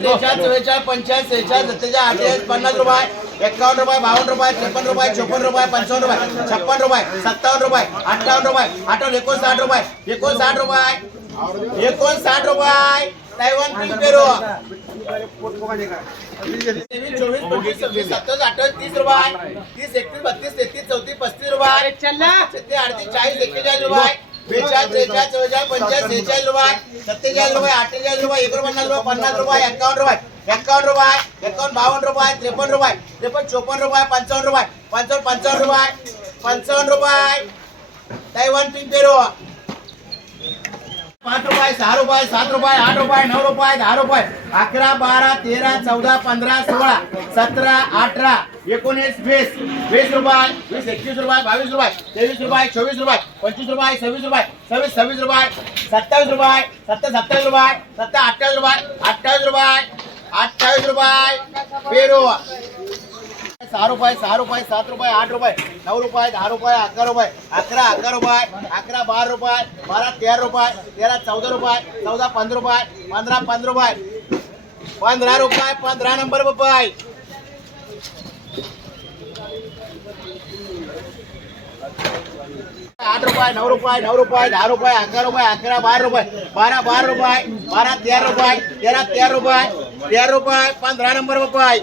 त्रेचाळीस चव्वेचाळीस पंचेचाळीस सेहेचाळीस सत्तेचाळीस अठ्ठेचाळीस 50 रुपये 51 रुपये 52 रुपये 53 रुपये 54 रुपये 55 रुपये 56 रुपये 57 रुपये 58 रुपये 59 रुपये 59 रुपये 59 रुपये तैवान पिंक पेरू 24 25 26 27 28 30 रुपये 30 31 32 33 34 35 रुपये 38 40 41 रुपये 42 43 44 45 46 रुपये 47 रुपये 48 रुपये 49 रुपये 50 रुपये 51 रुपये 51 रुपये 52 रुपये 53 रुपये 54 रुपये 55 रुपये 55 रुपये 55 रुपये तैवान पिंक पेरू 5 रुपये 6 रुपये 7 रुपये 8 रुपये 9 रुपये 10 रुपये 11 12 13 14 15 16 17 18 19 20 20 रुपये 20 21 रुपये 22 रुपये 23 रुपये 24 रुपये 25 रुपये 26 रुपये 26 रुपये 27 रुपये 27 रुपये 28 रुपये 28 रुपये पेरू 6 रुपये 7 रुपये 8 रुपये 9 रुपये 10 रुपये 11 रुपये 11 रुपये 11 12 रुपये 12 13 रुपये 13 14 रुपये 14 15 रुपये 15 रुपये 15 रुपये 15 नंबर रुपये 8 रुपये 9 रुपये 10 रुपये 11 रुपये 11 12 रुपये 12 रुपये 12 13 रुपये 13 रुपये 13 रुपये 15 नंबर रुपये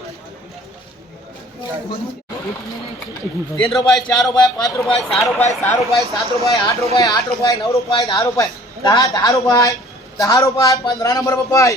3 रुपये 4 रुपये 5 रुपये 6 रुपये 6 रुपये 7 रुपये 8 रुपये 9 रुपये 10 रुपये 10 रुपये 10 रुपये 10 रुपये 15 नंबर रुपये